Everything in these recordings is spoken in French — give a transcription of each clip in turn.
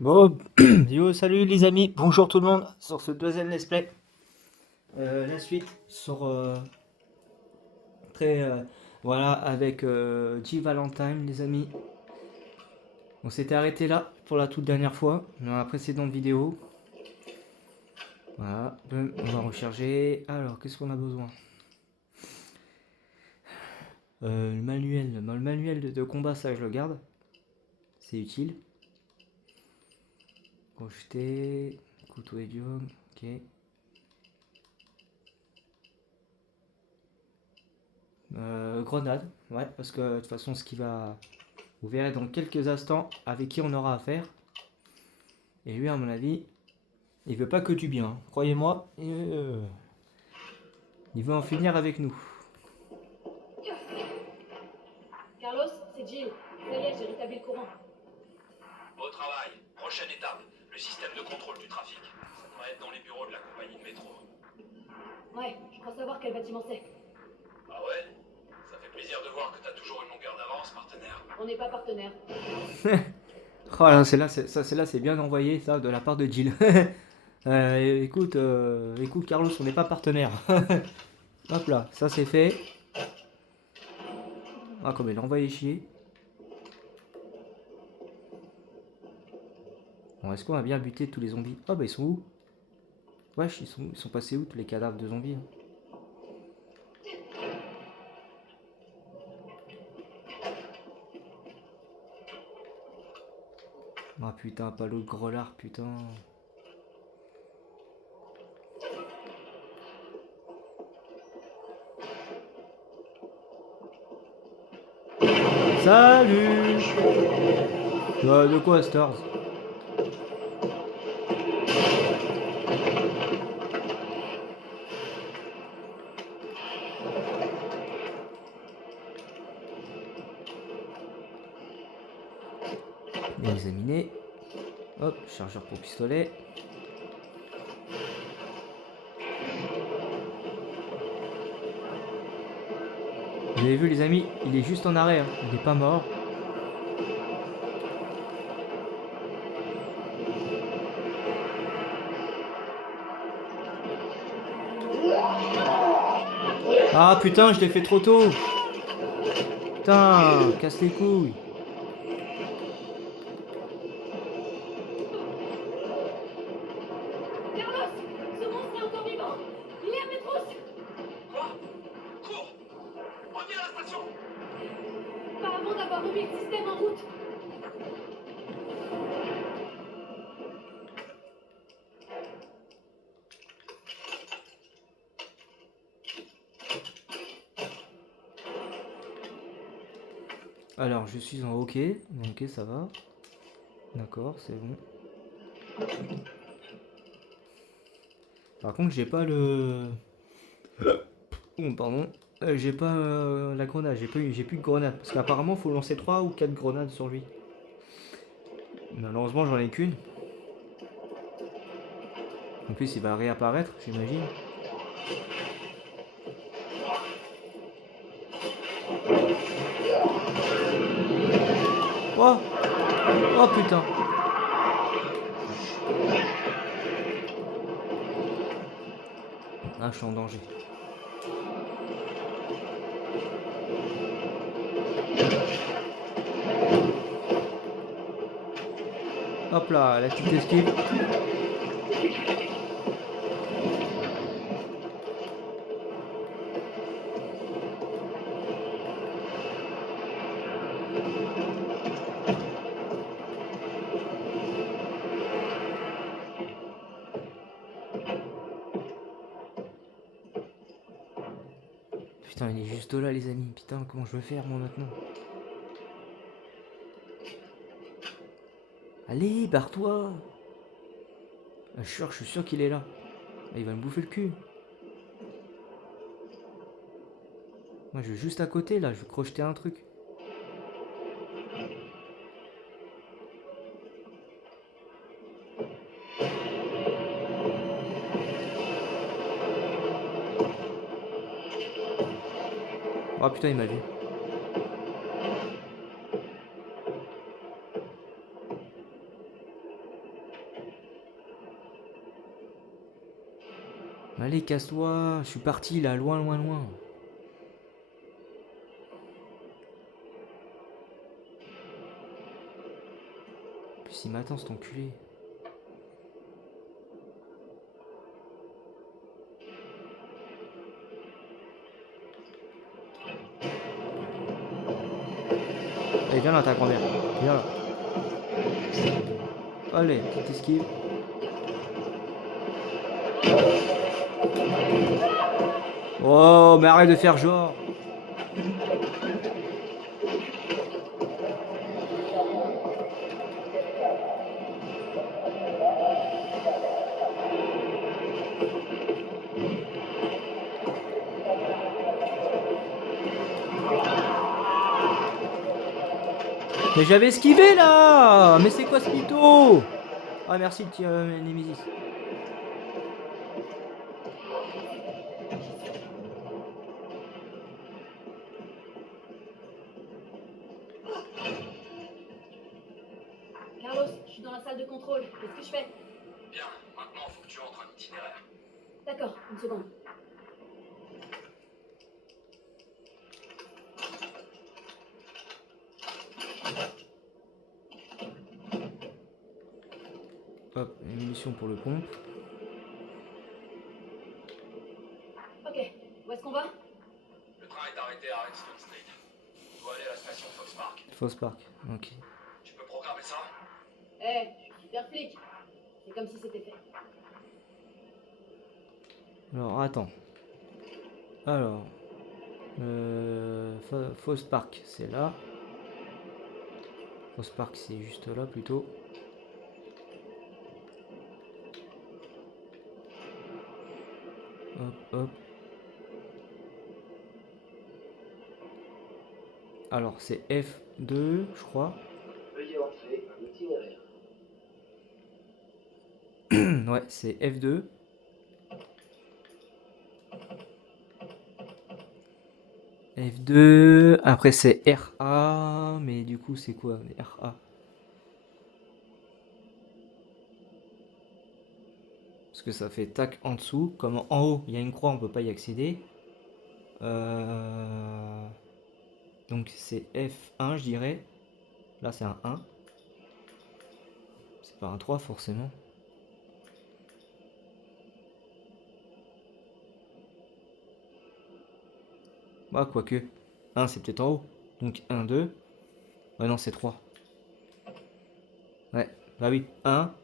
Bon, yo, salut les amis, bonjour tout le monde sur ce deuxième let's play. La suite sur très voilà avec G Valentine les amis. On s'était arrêté là pour la toute dernière fois dans la précédente vidéo. Voilà, on va recharger. Alors, qu'est-ce qu'on a besoin? Le manuel, le manuel de combat, ça je le garde. C'est utile. Projeter, couteau et diode, ok. Grenade, ouais, parce que de toute façon, ce qui va. Vous verrez dans quelques instants avec qui on aura affaire. Et lui, à mon avis, il veut pas que du bien. Croyez-moi, il veut en finir avec nous. Carlos, c'est Jill. Ça y est, j'ai rétabli le courant. Beau travail. Prochaine étape, le système de contrôle du trafic. Ça devrait être dans les bureaux de la compagnie de métro. Ouais, je crois savoir quel bâtiment c'est. Ah ouais? Ça fait plaisir de voir que t'as toujours une longueur d'avance, partenaire. On n'est pas partenaires. Oh là, celle-là, c'est bien envoyé, ça, de la part de Jill. Écoute, Carlos, on n'est pas partenaire. Hop là, ça c'est fait. Ah, comme elle a envoyé chier. Bon, est-ce qu'on a bien buté tous les zombies? Oh, bah ils sont où? Wesh, ils sont passés où tous les cadavres de zombies? Ah putain, pas l'autre grelard, putain. Salut! De quoi, Stars? Bien examiné. Hop, chargeur pour pistolet. Vous avez vu les amis, il est juste en arrêt, hein. Il n'est pas mort. Ah putain, je l'ai fait trop tôt. Putain, casse les couilles. Carlos, ce monstre est encore vivant. Il est à mes trousses. Quoi? Cours! Reviens à la station! Pas avant d'avoir remis le système en route. Alors, je suis en OK. OK, ça va. D'accord, c'est bon. Par contre, j'ai pas le... Oh, pardon. J'ai pas la grenade. J'ai plus de grenade. Parce qu'apparemment, faut lancer 3 ou 4 grenades sur lui. Malheureusement, j'en ai qu'une. En plus, il va réapparaître, j'imagine. Oh! Oh putain! Ah, je suis en danger. Hop là, la petite esquive. Putain, il est juste là, les amis. Putain, comment je vais faire, moi, maintenant? Allez, barre-toi! Je suis sûr qu'il est là. Il va me bouffer le cul. Moi, je vais juste à côté, là. Je vais crocheter un truc. Oh putain, il m'a vu. Allez, casse-toi. Je suis parti là, loin, loin, loin. En plus, il m'attend, cet enculé. Allez, viens là, ta grand-mère. Viens là. Allez, petite esquive. Oh, mais arrête de faire genre. Mais j'avais esquivé là. Mais c'est quoi ce mytho? Ah, merci, petit Nemesis. Carlos, je suis dans la salle de contrôle. Qu'est-ce que je fais? Bien, maintenant, faut que tu entres un itinéraire. D'accord, une seconde. Hop, une munition pour le pompe. Ok, où est-ce qu'on va? Le train est arrêté à Redstone Street. Tu dois aller à la station Fox Park. Foss Park, ok. Tu peux programmer ça? Eh, je suis super flic. C'est comme si c'était fait. Alors, attends. Alors, Foss Park, c'est là. Foss Park, c'est juste là plutôt. Hop, hop. Alors, c'est F2, je crois. Veuillez entrer un itinéraire. Ouais, c'est F2. F2. Après, c'est RA. Mais du coup, c'est quoi RA? Parce que ça fait tac en dessous. Comme en haut, il y a une croix, on peut pas y accéder. Donc, c'est F1, je dirais. Là, c'est un 1. C'est pas un 3, forcément. Bah, quoique. 1, c'est peut-être en haut. Donc, 1, 2. Ouais, non, c'est 3. Ouais, bah oui. 1,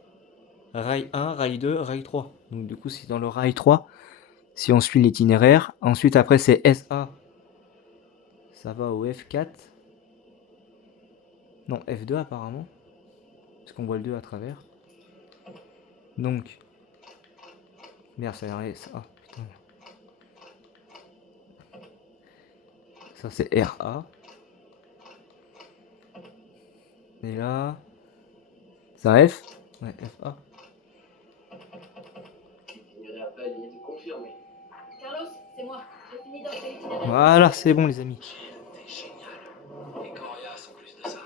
rail 1, rail 2, rail 3. Donc, du coup, c'est dans le rail 3. Si on suit l'itinéraire. Ensuite, après, c'est SA. Ça va au F4. Non, F2 apparemment. Parce qu'on voit le 2 à travers. Donc. Merde, ça a l'air. Ah, putain. Ça, c'est RA. Et là. C'est un F. Ouais, FA. Itinéraire valide, confirmé. Carlos, c'est moi. J'ai fini d'entrer l'itinéraire. Voilà, c'est bon, les amis. Jill, t'es génial. Et coriace en plus de ça.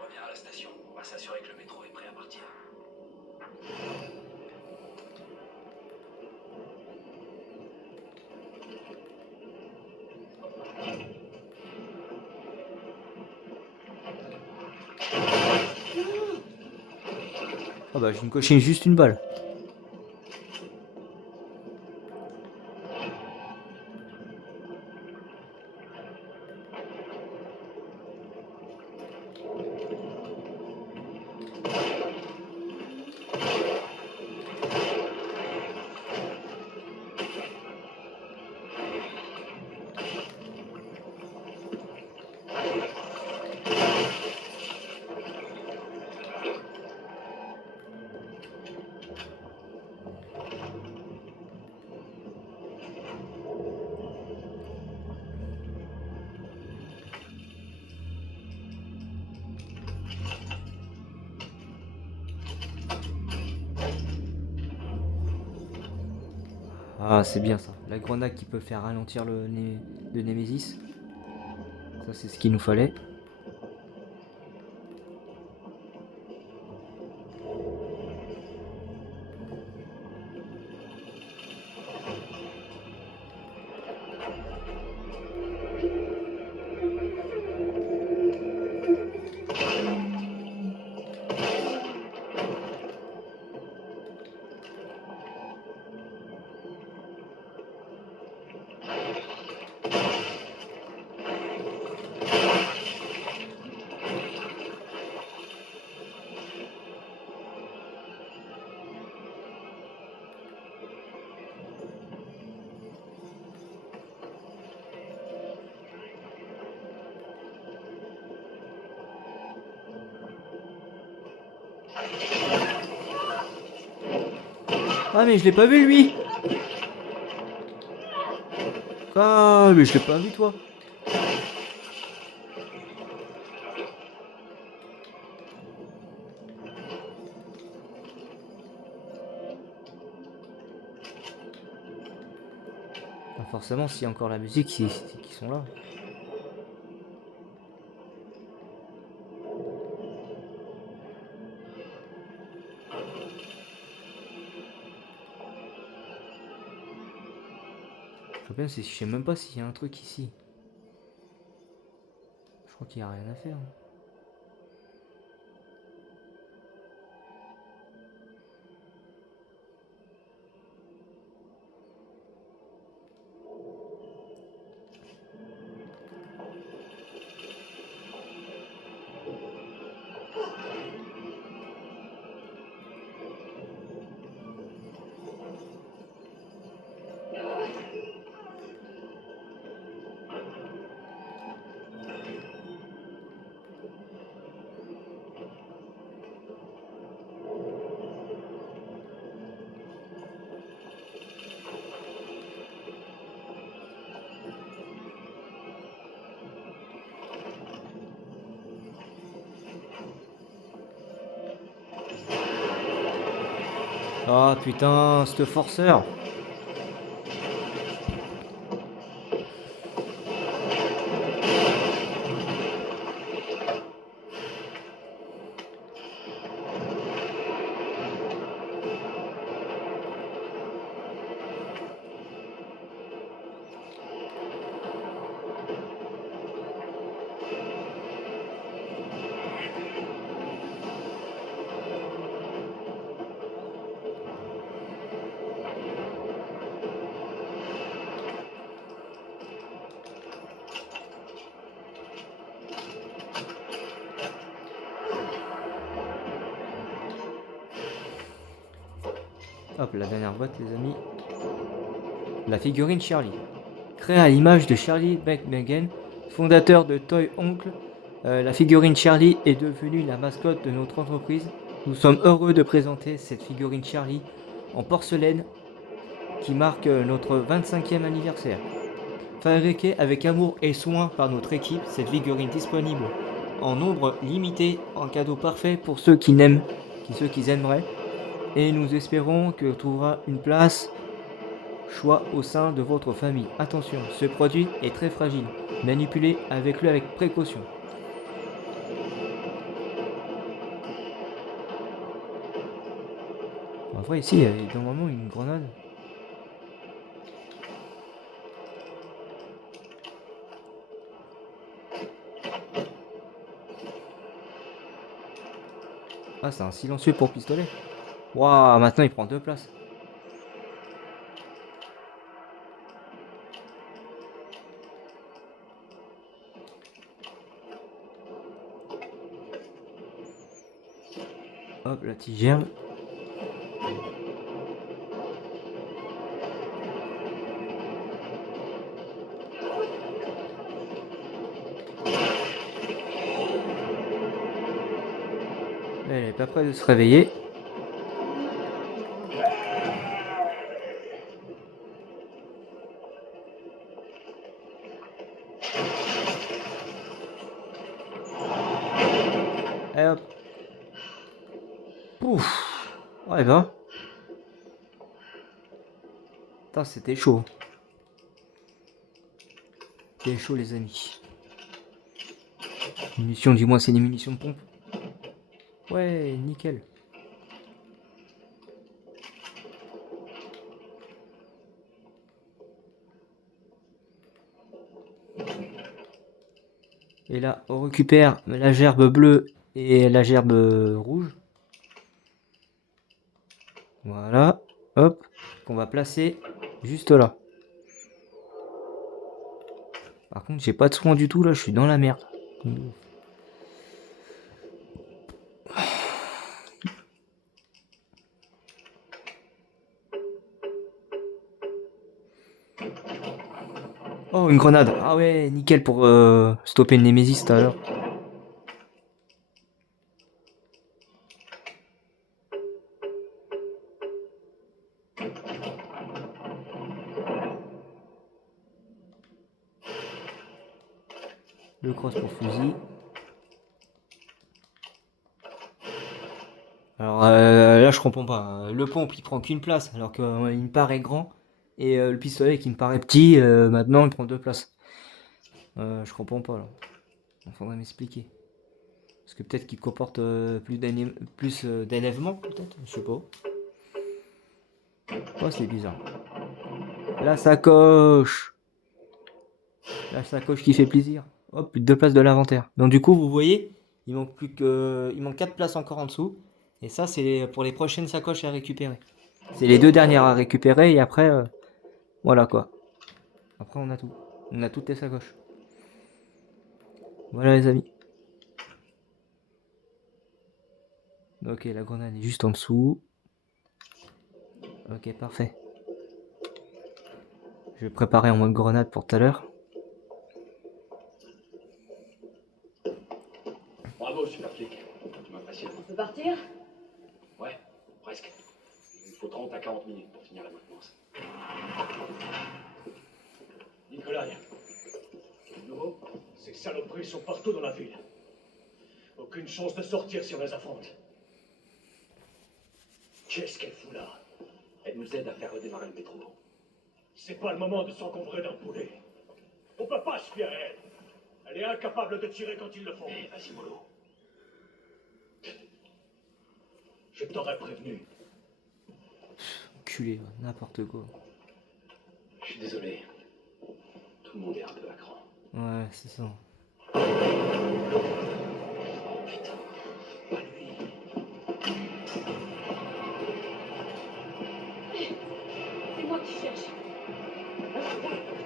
Reviens à la station. On va s'assurer que le métro est prêt à partir. Ah bah, je viens de cocher juste une balle. Ah, c'est bien ça. La grenade qui peut faire ralentir le Nemesis. Ça, c'est ce qu'il nous fallait. Ah mais je l'ai pas vu lui. Ah mais je l'ai pas vu toi. Ah, forcément s'il y a encore la musique, c'est qu'ils sont là. Je sais même pas s'il y a un truc ici. Je crois qu'il y a rien à faire. Ah putain, ce forceur. Hop, la dernière boîte les amis. La figurine Charlie. Créée à l'image de Charlie McMegan, fondateur de Toy Oncle, la figurine Charlie est devenue la mascotte de notre entreprise. Nous sommes heureux de présenter cette figurine Charlie en porcelaine qui marque notre 25e anniversaire. Fabriquée avec amour et soin par notre équipe, cette figurine disponible en nombre limité, en cadeau parfait pour ceux qui aimeraient. Et nous espérons que trouvera une place choix au sein de votre famille. Attention, ce produit est très fragile. Manipulez avec-le avec précaution. En vrai, ici, il y a normalement une grenade. Ah, c'est un silencieux pour pistolet. Waouh, maintenant il prend 2 places. Hop, la petite gerbe. Elle est pas prête de se réveiller. Et hop. Pouf. Ouais, bah. Putain, c'était chaud. C'était chaud, les amis. Munitions, du moins, c'est des munitions de pompe. Ouais, nickel. Et là, on récupère la gerbe bleue et la gerbe rouge. Voilà. Hop. Qu'on va placer juste là. Par contre, j'ai pas de soin du tout là, je suis dans la merde. Oh, une grenade. Ah ouais, nickel pour stopper le Némésis tout à l'heure. Le cross pour fusil. Alors là je comprends pas, hein. Le pompe il prend qu'une place alors qu'il me paraît grand. Et le pistolet qui me paraît petit, maintenant il prend 2 places. Je comprends pas là. Il faudrait m'expliquer. Parce que peut-être qu'il comporte plus d'élèvement, peut-être, je sais pas. Oh c'est bizarre. La sacoche. La sacoche qui fait plaisir. Hop, plus de 2 places de l'inventaire. Donc du coup vous voyez, il manque 4 places encore en dessous. Et ça c'est pour les prochaines sacoches à récupérer. C'est les 2 dernières à récupérer et après, voilà quoi. Après on a tout. On a toutes les sacoches. Voilà les amis. Ok, la grenade est juste en dessous. Ok, parfait. Je vais préparer un mode grenade pour tout à l'heure. Bravo, super flic. Tu m'impressionnes. On peut partir? Ouais, presque. Il nous faut 30 à 40 minutes pour finir la maintenance. Nicolas, le nouveau, ces saloperies sont partout dans la ville. Aucune chance de sortir si on les affronte. Qu'est-ce qu'elle fout là? Elle nous aide à faire redémarrer le métro. C'est pas le moment de s'encombrer d'un poulet. On peut pas se fier à elle. Elle est incapable de tirer quand il le faut. Eh, vas-y, mollo. Je t'aurais prévenu. Culé, n'importe quoi. Je suis désolé. Tout le monde est un peu à cran. Ouais, c'est ça. Putain, pas lui. C'est moi qui cherche.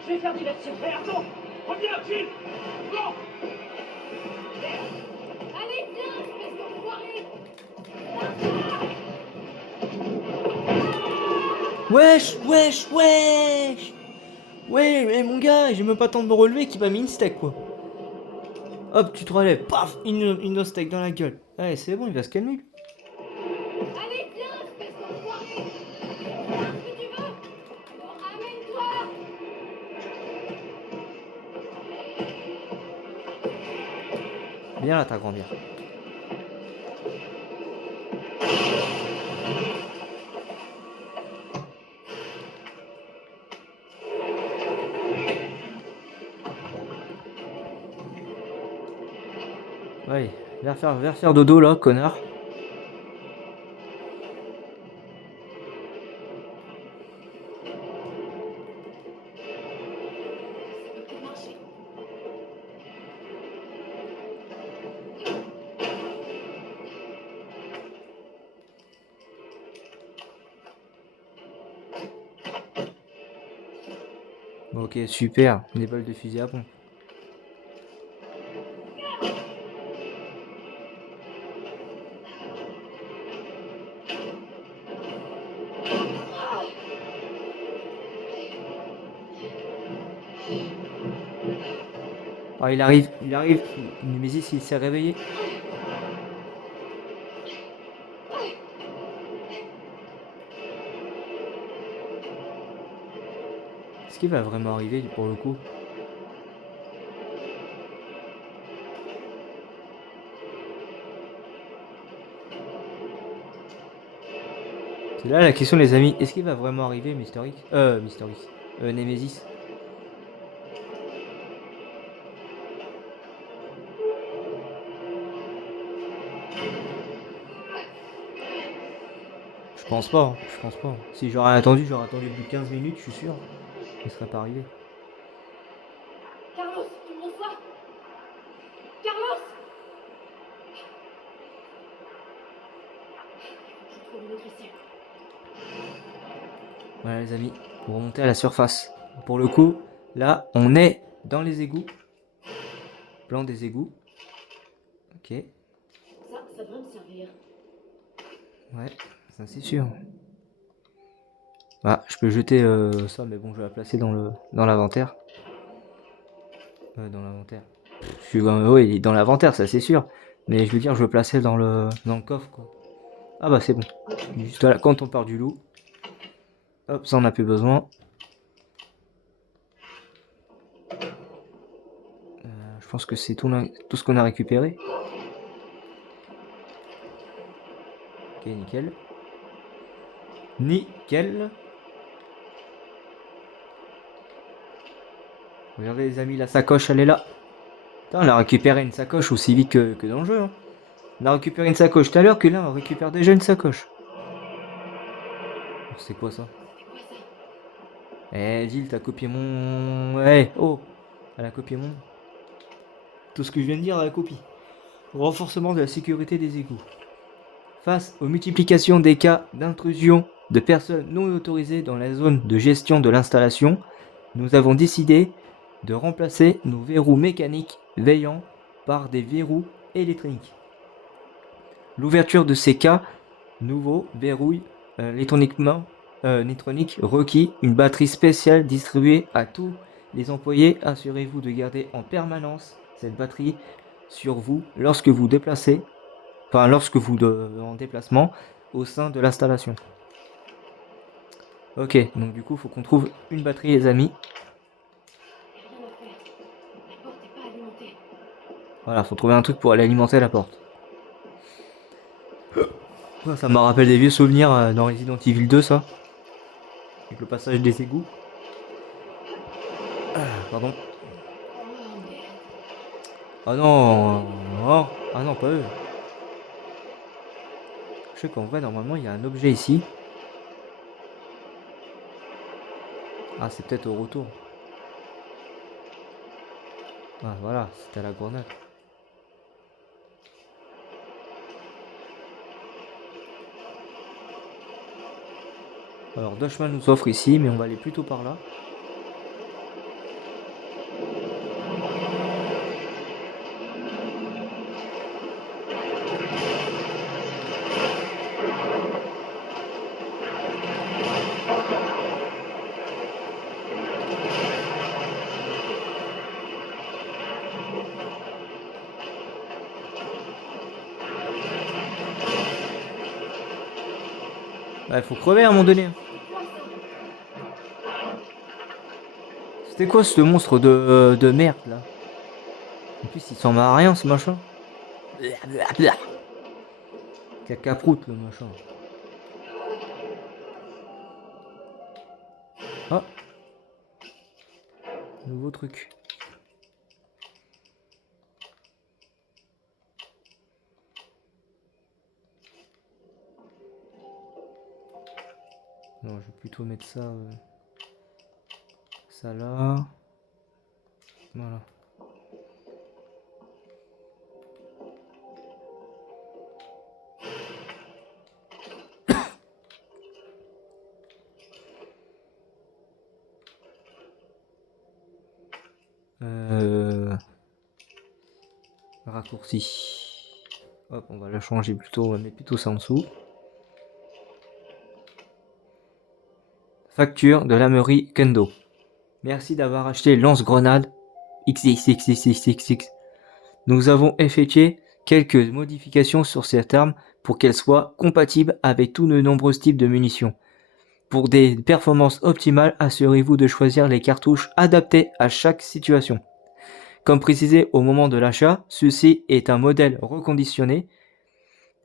Je vais faire diversion. Hé, attends! Reviens, Gilles! Non! Allez, viens, espèce d'enfoiré! Wesh, wesh, wesh. Ouais, mais mon gars, j'ai même pas le temps de me relever qu'il m'a mis une steak quoi. Hop, tu te relèves, paf, une steak dans la gueule. Ouais, c'est bon, il va se calmer. Lui. Allez, viens, espèce d'enfoiré! Fais ce que tu veux! Bon, amène-toi! Viens là, ta grand-mère. Ouais, viens faire dodo là, connard. Ça peut plus marcher. Ok, super, des balles de fusil à pompe. Oh, il arrive. Nemesis, il s'est réveillé. Est-ce qu'il va vraiment arriver pour le coup? C'est là la question les amis, est-ce qu'il va vraiment arriver Mister X Mister X. Nemesis. Je pense pas, hein, je pense pas. Si j'aurais attendu au bout de 15 minutes, je suis sûr. Il serait pas arrivé. Carlos, tu me reçois? Carlos! Je trouve une autre issue. Voilà les amis, pour remonter à la surface. Pour le coup, là, on est dans les égouts. Plan des égouts. Ok, Ça devrait me servir. ouais, ça c'est sûr. Ah, je peux jeter ça, mais bon, je vais la placer dans l'inventaire. Dans l'inventaire. Oui, il est dans l'inventaire, ça c'est sûr. Mais je veux dire, je veux le placer dans le coffre, quoi. Ah bah c'est bon. Juste là, quand on part du loup. Hop, ça on n'a plus besoin. Je pense que c'est tout ce qu'on a récupéré. Ok, nickel. Nickel. Regardez les amis, la sacoche, elle est là. Putain, on a récupéré une sacoche aussi vite que dans le jeu. Hein. On a récupéré une sacoche tout à l'heure, que là, on récupère déjà une sacoche. C'est quoi ça? Eh, Gilles, t'as copié mon... Eh, oh, elle a copié mon... Tout ce que je viens de dire, elle a copié. Renforcement de la sécurité des égouts. Face aux multiplications des cas d'intrusion de personnes non autorisées dans la zone de gestion de l'installation, nous avons décidé de remplacer nos verrous mécaniques veillants par des verrous électroniques. L'ouverture de ces cas nouveaux verrouille électronique requis une batterie spéciale distribuée à tous les employés. Assurez-vous de garder en permanence cette batterie sur vous lorsque vous déplacez, en déplacement au sein de l'installation. Ok, donc du coup, il faut qu'on trouve une batterie, les amis. Voilà, faut trouver un truc pour aller alimenter la porte. Ça me rappelle des vieux souvenirs dans Resident Evil 2, ça. Avec le passage des égouts. Pardon. Ah non, oh, ah non, pas eux. Je sais qu'en vrai, normalement, il y a un objet ici. Ah, c'est peut-être au retour. Ah, voilà, c'était la grenade. Alors, deux chemins nous offrent ici, mais on va aller plutôt par là. Bah, faut crever à un moment donné. C'était quoi ce monstre de merde là? En plus, il s'en va à rien ce machin. Cacaproute le machin. Ah, nouveau truc. Non, je vais plutôt mettre ça, ça là. Voilà. Raccourci. Hop, on va le changer plutôt, on va mettre plutôt ça en dessous. Facture de l'Amery Kendo. Merci d'avoir acheté lance-grenade XXXXXX. Nous avons effectué quelques modifications sur cette arme pour qu'elle soit compatible avec tous nos nombreux types de munitions. Pour des performances optimales, assurez-vous de choisir les cartouches adaptées à chaque situation. Comme précisé au moment de l'achat, ceci est un modèle reconditionné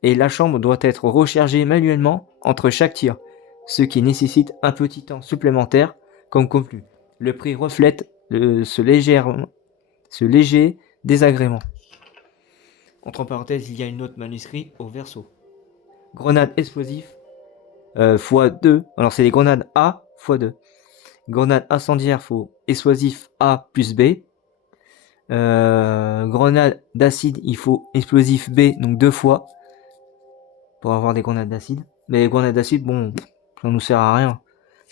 et la chambre doit être rechargée manuellement entre chaque tir, ce qui nécessite un petit temps supplémentaire comme convenu. Le prix reflète ce léger désagrément. Entre parenthèses, il y a une note manuscrite au verso. Grenade explosive x2. Alors c'est les grenades A x2. Grenade incendiaire explosif A plus B. Grenade d'acide, il faut explosif B, donc 2 fois. Pour avoir des grenades d'acide. Mais les grenades d'acide, bon, ça nous sert à rien.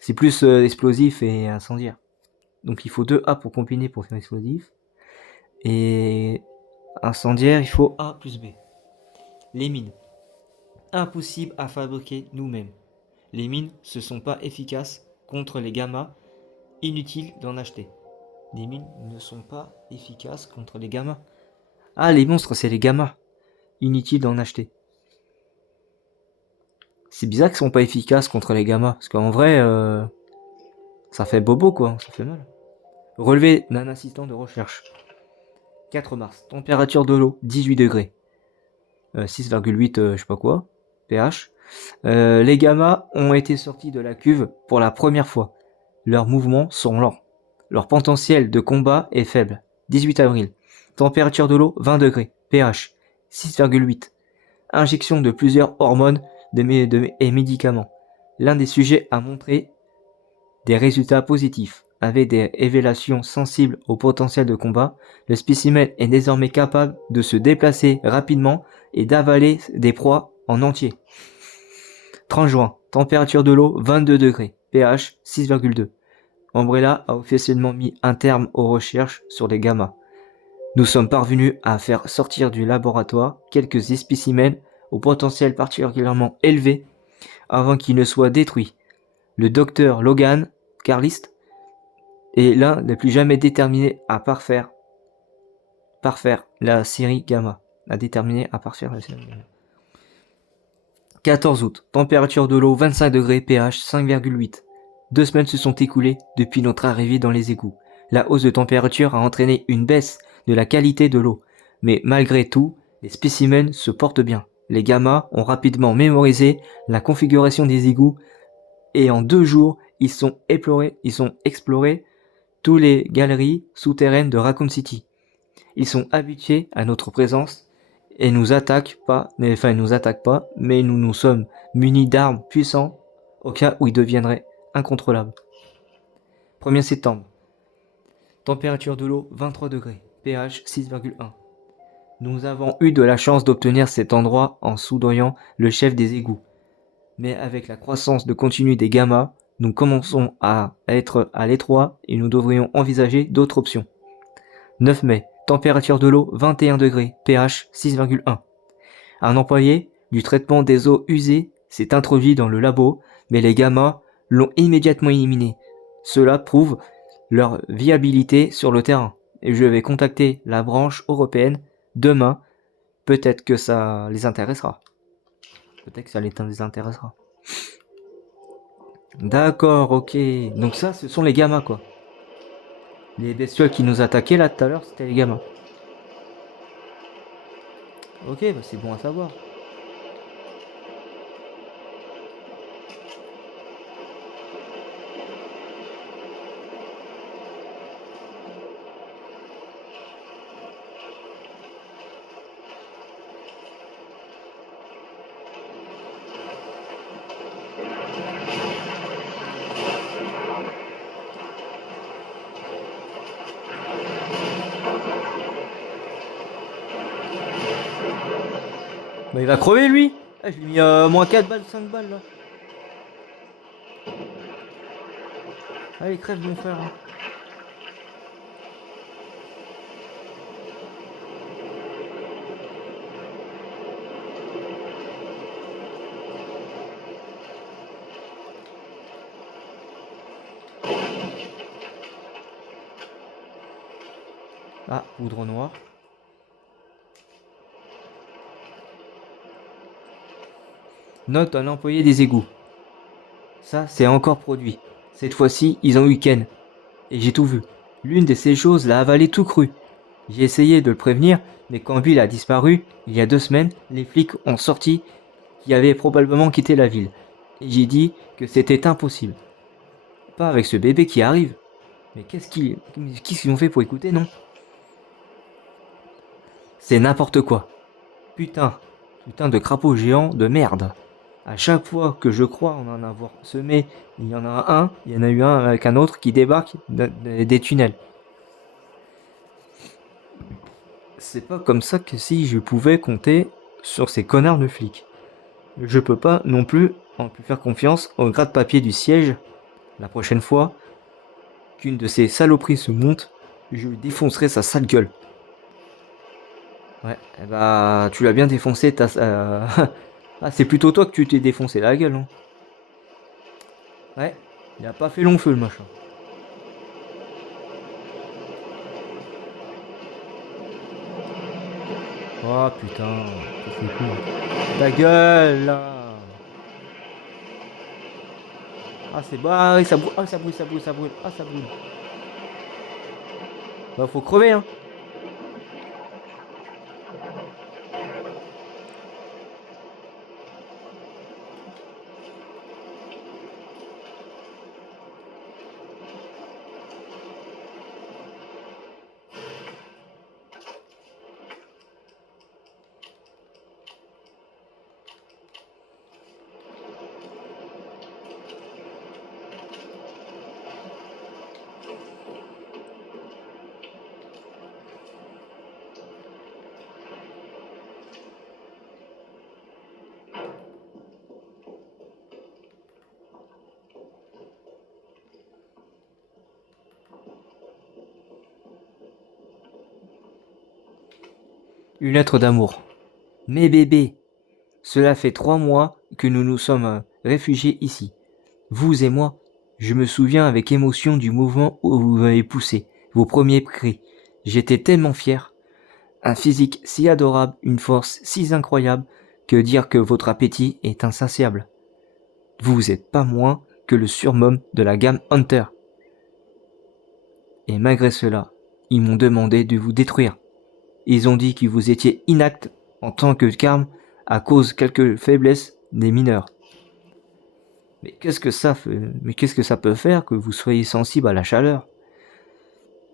C'est plus explosif et incendiaire. Donc il faut 2 A pour combiner pour faire explosif. Et incendiaire, il faut A plus B. Les mines. Impossible à fabriquer nous-mêmes. Les mines ne sont pas efficaces contre les gammas. Inutile d'en acheter. Les mines ne sont pas efficaces contre les gammas. Ah, les monstres, c'est les gammas. Inutile d'en acheter. C'est bizarre qu'ils sont pas efficaces contre les gammas. Parce qu'en vrai, ça fait bobo quoi, ça fait mal. Relevé d'un assistant de recherche. 4 mars. Température de l'eau, 18 degrés. 6,8 je sais pas quoi. pH. Les gammas ont été sortis de la cuve pour la première fois. Leurs mouvements sont lents. Leur potentiel de combat est faible. 18 avril. Température de l'eau, 20 degrés. pH, 6,8. Injection de plusieurs hormones et médicaments. L'un des sujets a montré des résultats positifs. Avec des révélations sensibles au potentiel de combat, le spécimen est désormais capable de se déplacer rapidement et d'avaler des proies en entier. 30 juin. Température de l'eau, 22 degrés. pH, 6,2. Umbrella a officiellement mis un terme aux recherches sur les gammas. Nous sommes parvenus à faire sortir du laboratoire quelques spécimens au potentiel particulièrement élevé avant qu'ils ne soient détruits. Le docteur Logan Carlist est l'un des plus jamais déterminés à parfaire la série gamma. 14 août. Température de l'eau 25 degrés, pH 5,8. 2 semaines se sont écoulées depuis notre arrivée dans les égouts. La hausse de température a entraîné une baisse de la qualité de l'eau. Mais malgré tout, les spécimens se portent bien. Les gammas ont rapidement mémorisé la configuration des égouts et en 2 jours, ils sont explorés toutes les galeries souterraines de Raccoon City. Ils sont habitués à notre présence et nous attaquent pas, mais nous sommes munis d'armes puissantes au cas où ils deviendraient incontrôlables. 1er septembre. Température de l'eau 23 degrés, pH 6,1. Nous avons eu de la chance d'obtenir cet endroit en soudoyant le chef des égouts. Mais avec la croissance de continu des gammas, nous commençons à être à l'étroit et nous devrions envisager d'autres options. 9 mai. Température de l'eau 21 degrés, pH 6,1. Un employé du traitement des eaux usées s'est introduit dans le labo, mais les gammas l'ont immédiatement éliminé. Cela prouve leur viabilité sur le terrain. Et je vais contacter la branche européenne demain. Peut-être que ça les intéressera. D'accord, ok. Donc ça, ce sont les gammas, quoi. Les bestioles qui nous attaquaient là tout à l'heure, c'était les gammas. Ok, bah c'est bon à savoir. Bah il va crever lui. Ah, je lui ai mis moins 4 balles, 5 balles là. Allez, crève mon frère. Ah, poudre noire. Note à l'employé des égouts. Ça, c'est encore produit. Cette fois-ci, ils ont eu Ken. Et j'ai tout vu. L'une de ces choses l'a avalé tout cru. J'ai essayé de le prévenir, mais quand Bill a disparu, il y a 2 semaines, les flics ont sorti qu'il avait probablement quitté la ville. Et j'ai dit que c'était impossible. Pas avec ce bébé qui arrive. Mais qu'est-ce qu'ils ont fait pour écouter, non? C'est n'importe quoi. Putain de crapaud géant de merde. À chaque fois que je crois en avoir semé, il y en a eu un avec un autre qui débarque des tunnels. C'est pas comme ça que si je pouvais compter sur ces connards de flics. Je peux pas non plus faire confiance au gratte-papier du siège. La prochaine fois qu'une de ces saloperies se monte, je lui défoncerai sa sale gueule. Ouais, eh bah tu l'as bien défoncé Ah, c'est plutôt toi que tu t'es défoncé la gueule, hein. Ouais, il a pas fait long feu le machin. Oh putain, c'est cool. Ta gueule là. Ah c'est bon, ah, oui, ça brûle, ah ça brûle, ah ça brûle. Bah faut crever hein. une lettre d'amour. Mes bébés, cela fait 3 mois que nous nous sommes réfugiés ici. Vous et moi, je me souviens avec émotion du mouvement où vous m'avez poussé, vos premiers cris. J'étais tellement fier. Un physique si adorable, une force si incroyable, que dire que votre appétit est insatiable. Vous êtes pas moins que le surhomme de la gamme Hunter. Et malgré cela, ils m'ont demandé de vous détruire. Ils ont dit que vous étiez inacte en tant que karme à cause quelques faiblesses des mineurs. Mais qu'est-ce que ça peut faire que vous soyez sensible à la chaleur?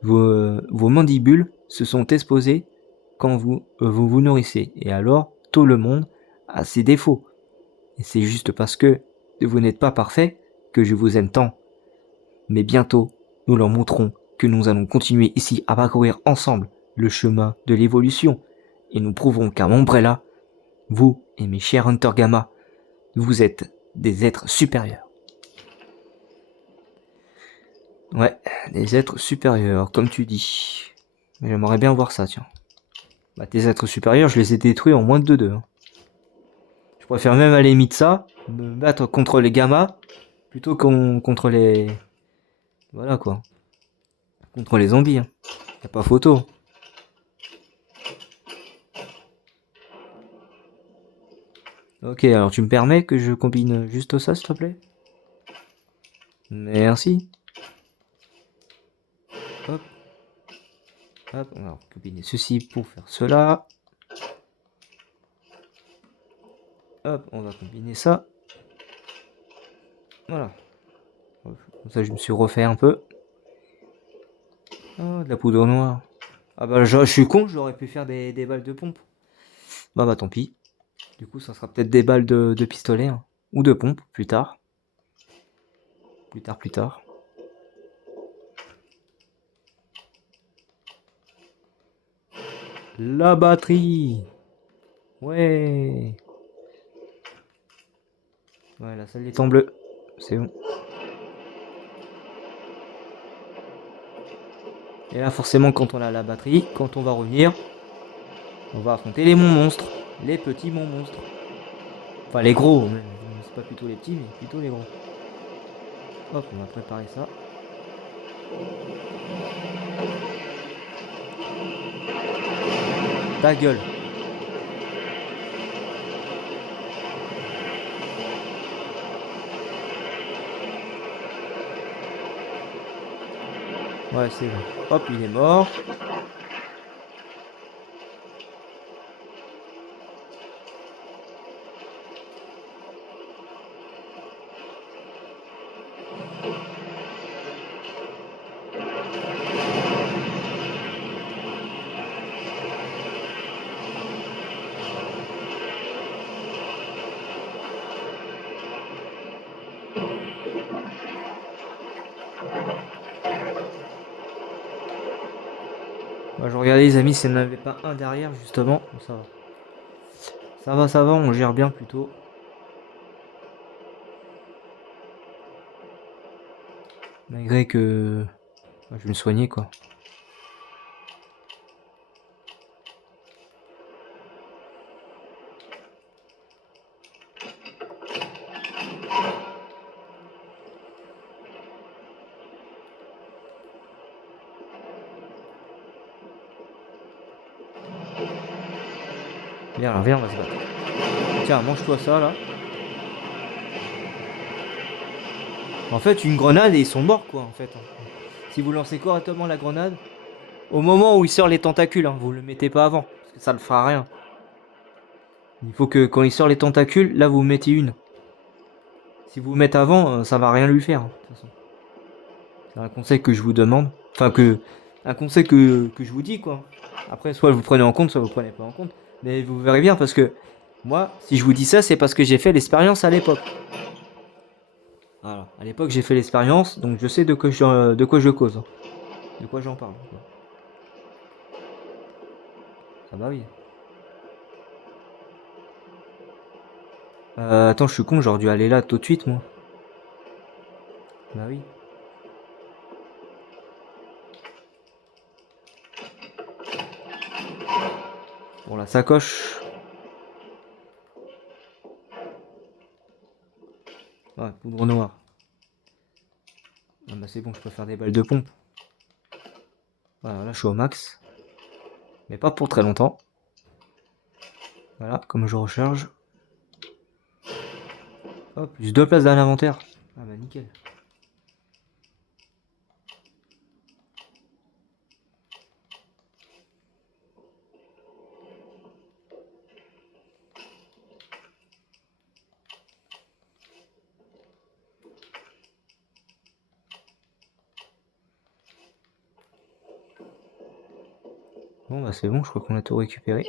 Vos mandibules se sont exposées quand vous nourrissez. Et alors, tout le monde a ses défauts. Et c'est juste parce que vous n'êtes pas parfait que je vous aime tant. Mais bientôt, nous leur montrons que nous allons continuer ici à parcourir ensemble le chemin de l'évolution. Et nous prouverons qu'à Umbrella, vous et mes chers Hunter Gamma, vous êtes des êtres supérieurs. Ouais, des êtres supérieurs, comme tu dis. Mais j'aimerais bien voir ça, tiens. Bah, tes êtres supérieurs, je les ai détruits en moins de 2-2. Hein. Je préfère même à la limite ça, me battre contre les gammas, plutôt contre les... Voilà quoi. Contre les zombies. Hein. Y'a pas photo. Ok, alors tu me permets que je combine juste ça, s'il te plaît? Merci. Hop. Hop, on va combiner ceci pour faire cela. Hop, on va combiner ça. Voilà. Comme ça, je me suis refait un peu. Oh, de la poudre noire. Ah bah, je suis con, j'aurais pu faire des balles de pompe. Bah, tant pis. Du coup, ça sera peut-être des balles de pistolet. Hein. Ou de pompe, plus tard. Plus tard. La batterie. Ouais. Ouais, la salle est en bleu. C'est bon. Et là, forcément, quand on a la batterie, quand on va revenir, on va affronter les monstres. Les petits monstres. Enfin, les gros. C'est pas plutôt les petits, mais plutôt les gros. Hop, on va préparer ça. Ta gueule. Ouais, c'est bon. Hop, il est mort. Moi, je regardais les amis, s'il n'y en avait pas un derrière, justement. Bon, ça va. Ça va, on gère bien plutôt. Malgré que... je vais me soigner, quoi. Viens, on va se battre. Tiens, mange-toi ça, là. En fait, une grenade et ils sont morts, quoi, en fait. Si vous lancez correctement la grenade, au moment où il sort les tentacules, hein, vous le mettez pas avant, parce que ça ne fera rien. Il faut que quand il sort les tentacules, là vous mettez une. Si vous mettez avant, ça va rien lui faire. Hein, de toute façon. C'est un conseil que je vous demande. Enfin, un conseil que je vous dis, quoi. Après, soit vous prenez en compte, soit vous prenez pas en compte. Mais vous verrez bien, parce que moi, si je vous dis ça, c'est parce que j'ai fait l'expérience à l'époque. Voilà. À l'époque, j'ai fait l'expérience, donc je sais de quoi je cause. Hein. De quoi j'en parle. Quoi. Ah bah oui. Attends, je suis con, j'aurais dû aller là tout de suite, moi. Bah oui. Bon, la sacoche. Ouais, poudre noire. Ah bah c'est bon, je peux faire des balles de pompe. Voilà, là je suis au max. Mais pas pour très longtemps. Voilà, comme je recharge. Hop, plus 2 places dans l'inventaire. Ah bah nickel. Bon bah c'est bon, je crois qu'on a tout récupéré.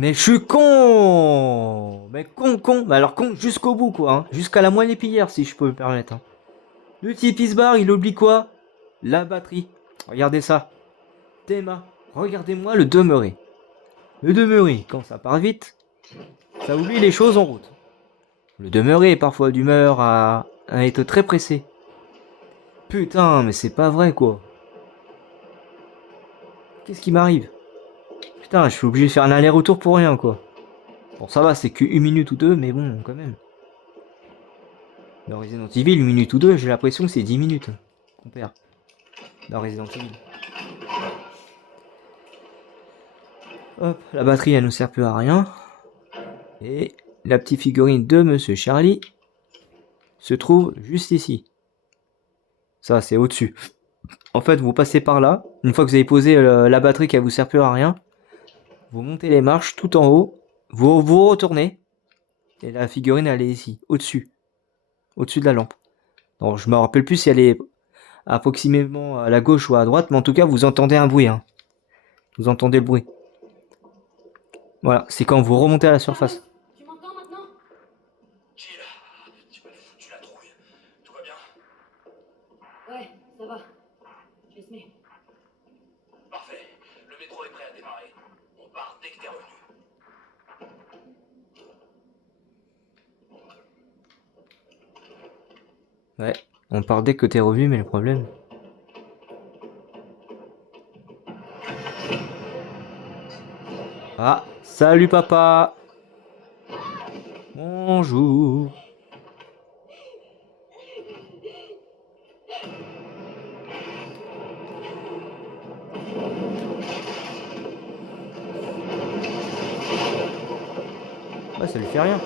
Mais je suis con. Mais con. Mais alors con jusqu'au bout quoi. Hein. Jusqu'à la moelle épinière si je peux me permettre. Hein. Le type il se barre, il oublie quoi? La batterie. Regardez ça. Théma, regardez-moi le demeuré. Le demeuré, quand ça part vite, ça oublie les choses en route. Le demeuré est parfois d'humeur à être très pressé. Putain, mais c'est pas vrai quoi. Qu'est-ce qui m'arrive? Putain, je suis obligé de faire un aller-retour pour rien quoi. Bon ça va, c'est qu'une minute ou deux, mais bon, quand même. Dans Resident Evil, une minute ou deux, j'ai l'impression que c'est 10 minutes. On perd. Dans Resident Evil. Hop, la batterie elle nous sert plus à rien. Et la petite figurine de Monsieur Charlie se trouve juste ici. Ça, c'est au-dessus. En fait, vous passez par là. Une fois que vous avez posé la batterie qui ne vous sert plus à rien, vous montez les marches tout en haut. Vous retournez. Et la figurine, elle est ici, au-dessus. Au-dessus de la lampe. Alors, je me rappelle plus si elle est approximativement à la gauche ou à droite, mais en tout cas, vous entendez un bruit. Hein. Vous entendez le bruit. Voilà, c'est quand vous remontez à la surface. Tu m'entends maintenant? Jill, tu m'as foutu la trouille. Tout va bien? Ouais, ça va. Je se mets. Parfait. Le métro est prêt à démarrer. On part dès que t'es revenu. Ouais, on part dès que t'es revenu, mais le problème... Ah, salut papa. Bonjour. Bah ça lui fait rien.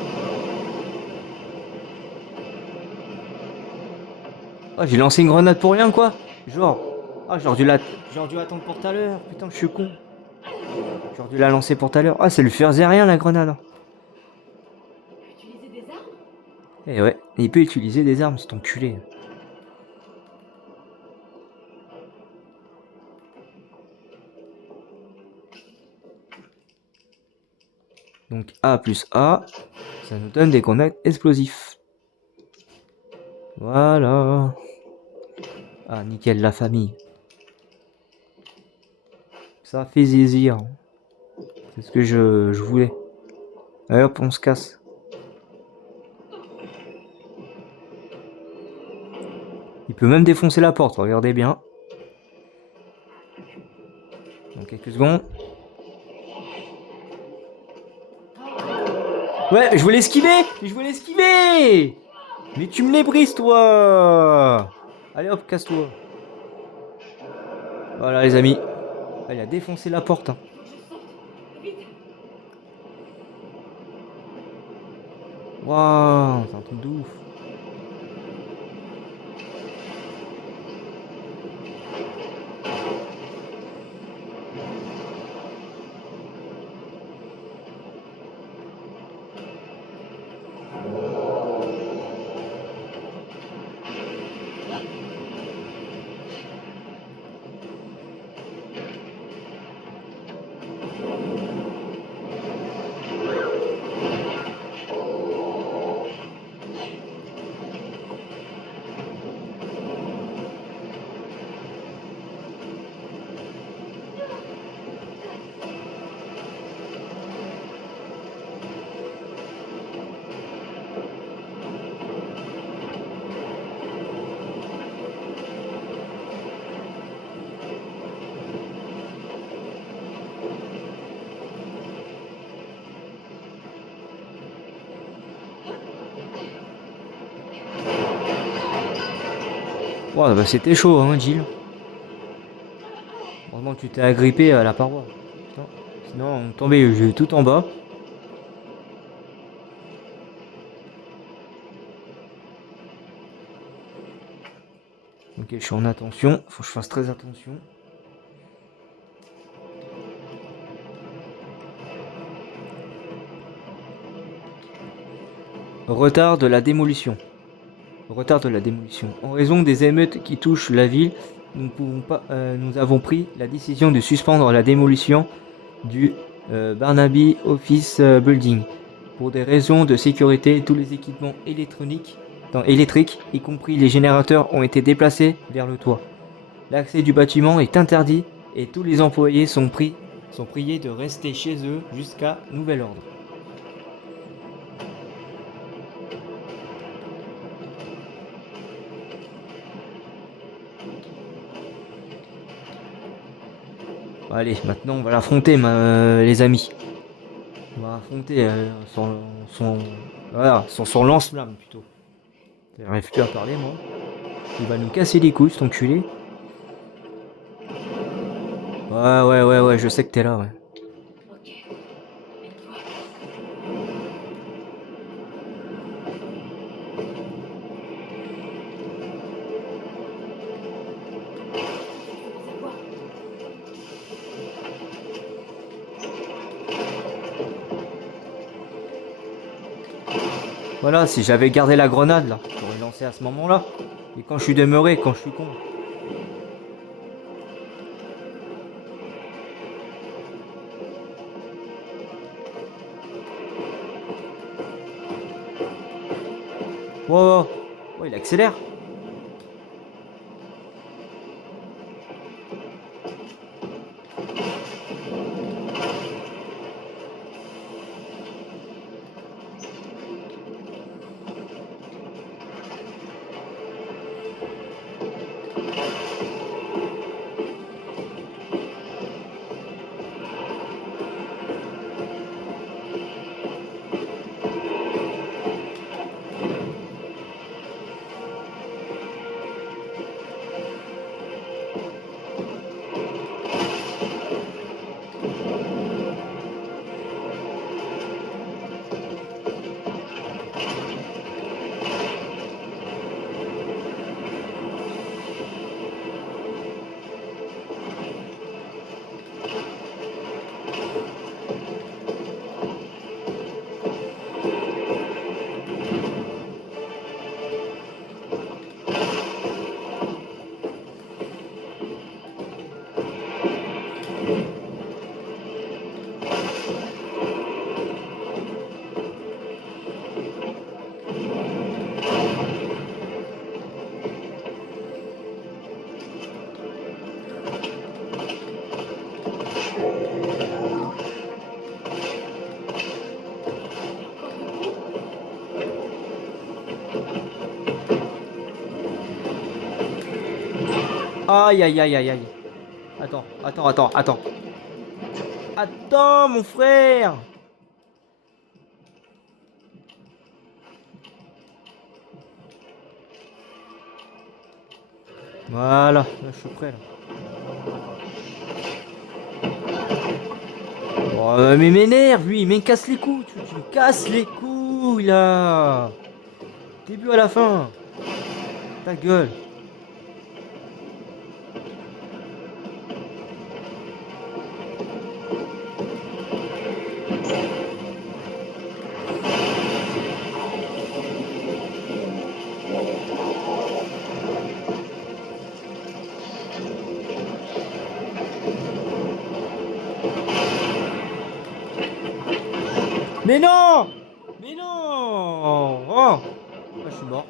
Ah j'ai lancé une grenade pour rien quoi. Genre. Ah j'aurais dû attendre pour tout à l'heure. Putain je suis con. J'aurais dû la lancer pour tout à l'heure. Ah ça lui faisait rien la grenade. Utiliser des armes? Eh ouais, il peut utiliser des armes cet enculé. Donc A plus A, ça nous donne des grenades explosifs. Voilà. Ah nickel la famille. Ça fait zizir. C'est ce que je voulais. Allez hop on se casse. Il peut même défoncer la porte, regardez bien. Dans quelques secondes. Ouais, je voulais esquiver. Mais tu me les brises, toi. Allez hop, casse-toi. Voilà, les amis. Elle a défoncé la porte. Hein. Waouh, c'est un truc de ouf. Ouais, bah c'était chaud, hein, Jill. Heureusement que tu t'es agrippé à la paroi. Putain. Sinon, on tombait tout en bas. Ok, je suis en attention. Faut que je fasse très attention. Retard de la démolition. Retard de la démolition. En raison des émeutes qui touchent la ville, nous avons pris la décision de suspendre la démolition du Barnaby Office Building. Pour des raisons de sécurité, tous les équipements électriques, y compris les générateurs, ont été déplacés vers le toit. L'accès du bâtiment est interdit et tous les employés sont priés de rester chez eux jusqu'à nouvel ordre. Bon, allez, maintenant on va l'affronter, les amis. On va affronter son lance-flamme plutôt. J'arrive plus à parler moi. Il va nous casser les couilles cet enculé. Ouais, je sais que t'es là, ouais. Ok. Mets-toi. C'est quoi? Voilà, si j'avais gardé la grenade là, j'aurais lancé à ce moment-là. Et quand je suis demeuré, quand je suis con. Wow, oh, il accélère. Aïe aïe aïe aïe aïe. Attends. Attends mon frère. Voilà, là je suis prêt là. Oh, mais m'énerve lui, il me casse les couilles, tu me casses les couilles là. Début à la fin. Ta gueule. Mais non. Mais non. Oh, ah, je suis mort.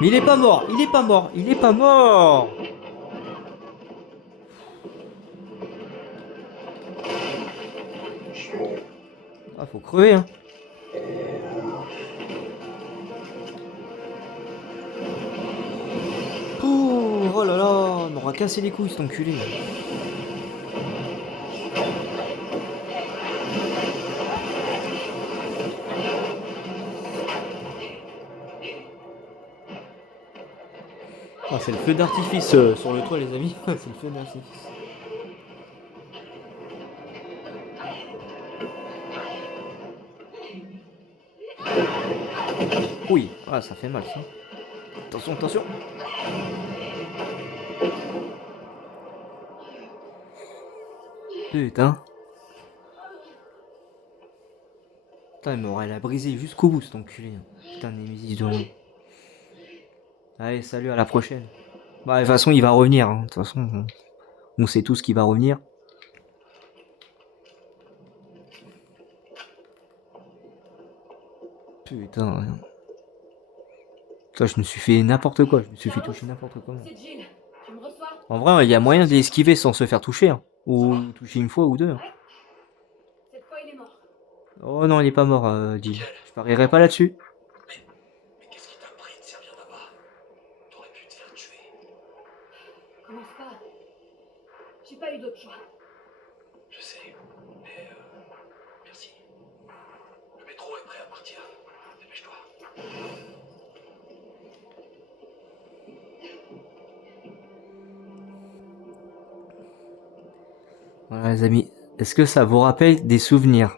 Mais il est pas mort, il est pas mort, il est pas mort. Ah, faut crever, hein. Pouh. casser les couilles cet enculé. Ah, c'est le feu d'artifice sur le toit, les amis. C'est le feu d'artifice. Oui, ah, ça fait mal ça. Attention, attention. Putain. Putain, il m'aurait la brisé jusqu'au bout cet enculé. Putain, Némésis de ouf. Allez, salut, à la prochaine. Bah, de toute façon, il va revenir. De toute façon, on sait tous qu'il va revenir. Putain. Putain, je me suis fait n'importe quoi. Je me suis fait toucher n'importe comment. C'est Jill. Tu me reçois? En vrai, il y a moyen d'esquiver sans se faire toucher. Hein. Ou toucher une fois ou deux. Hein. Cette fois, il est mort. Oh non, il est pas mort, Jill. Je parierais pas là-dessus. Mais qu'est-ce qui t'a pris de servir là-bas? T'aurais pu te faire tuer. Commence pas. J'ai pas eu d'autre choix. Je sais, mais merci. Le métro est prêt à partir. Dépêche-toi. Voilà, les amis. Est-ce que ça vous rappelle des souvenirs?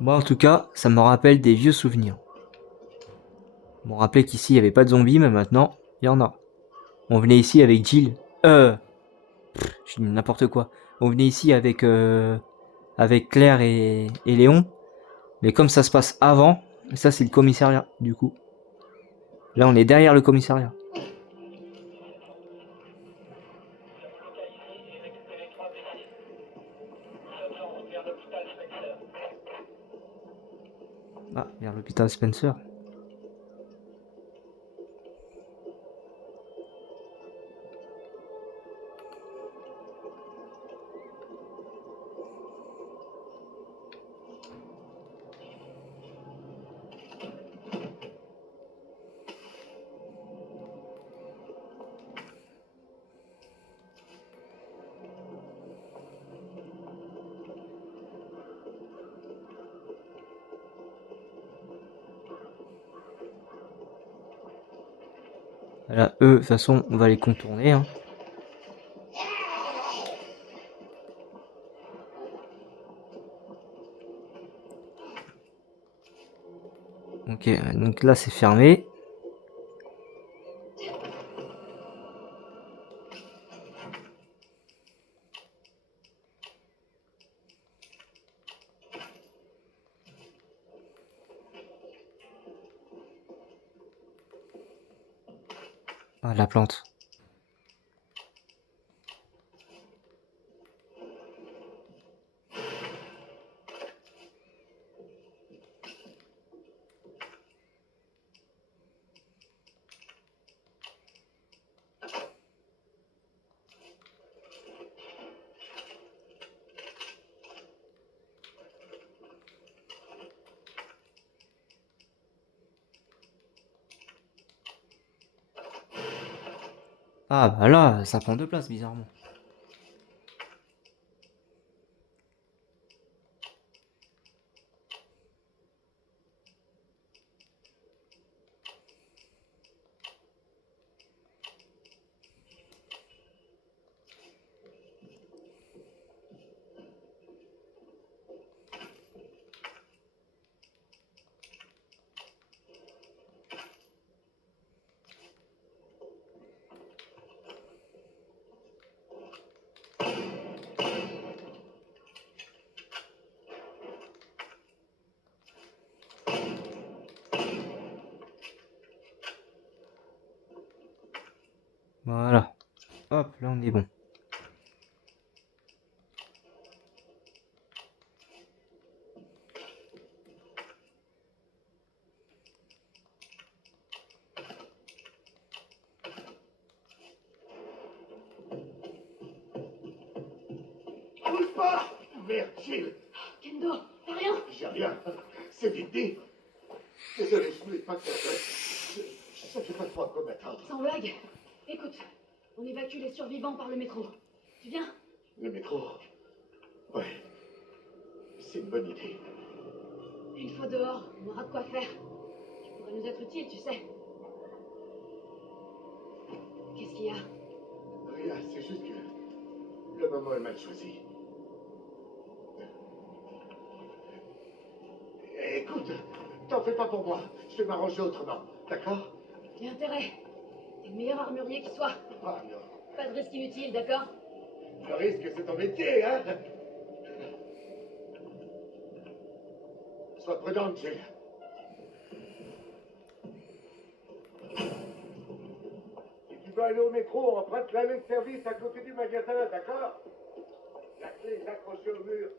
Moi, en tout cas, ça me rappelle des vieux souvenirs. On me rappelait qu'ici, il n'y avait pas de zombies, mais maintenant, il y en a. On venait ici avec Jill. Je dis n'importe quoi. On venait ici avec Claire et Léon. Mais comme ça se passe avant, ça c'est le commissariat, du coup. Là, on est derrière le commissariat. Ah, vers l'hôpital Spencer. Là, eux, de toute façon, on va les contourner. Hein. Ok, donc là, c'est fermé. Ah, la plante. Ah, bah là, ça prend 2 places, bizarrement. Voilà. Hop, là, on est bon. Bouge pas! Merde, Jill! Kendo, t'as rien? J'ai rien. C'est vite dit. Désolé, je voulais pas te faire. Je Ça fait pas trop à quoi m'attendre. Sans blague. Écoute, on évacue les survivants par le métro. Tu viens? Le métro. Ouais. C'est une bonne idée. Une fois dehors, on aura de quoi faire. Tu pourrais nous être utile, tu sais. Qu'est-ce qu'il y a? Rien, c'est juste que le moment est mal choisi. Écoute, t'en fais pas pour moi. Je vais m'arranger autrement, d'accord? Il y a intérêt. T'es le meilleur armurier qui soit. Ah non. Pas de risque inutile, d'accord? Le risque, c'est ton métier, hein? Sois prudente, Jill. Si tu veux aller au métro, emprunte l'allée de service à côté du magasin, d'accord? La clé est accrochée au mur.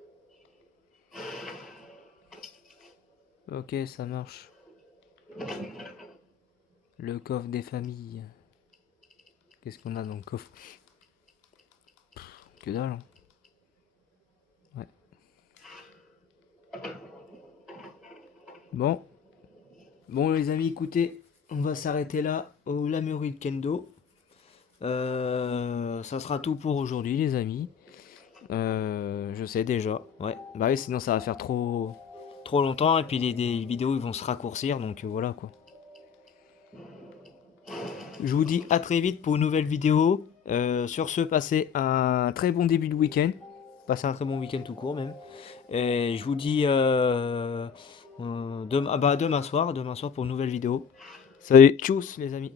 Ok, ça marche. Le coffre des familles. Qu'est-ce qu'on a dans le coffre? Que dalle. Hein. Ouais. Bon. Bon les amis, écoutez, on va s'arrêter là au Lamurui de Kendo. Ça sera tout pour aujourd'hui les amis. Je sais déjà. Ouais. Bah oui, sinon ça va faire trop longtemps et puis les vidéos ils vont se raccourcir donc voilà quoi. Je vous dis à très vite pour une nouvelle vidéo. Sur ce, passez un très bon début de week-end. Passez un très bon week-end tout court même. Et je vous dis demain soir pour une nouvelle vidéo. Salut, tchuss les amis.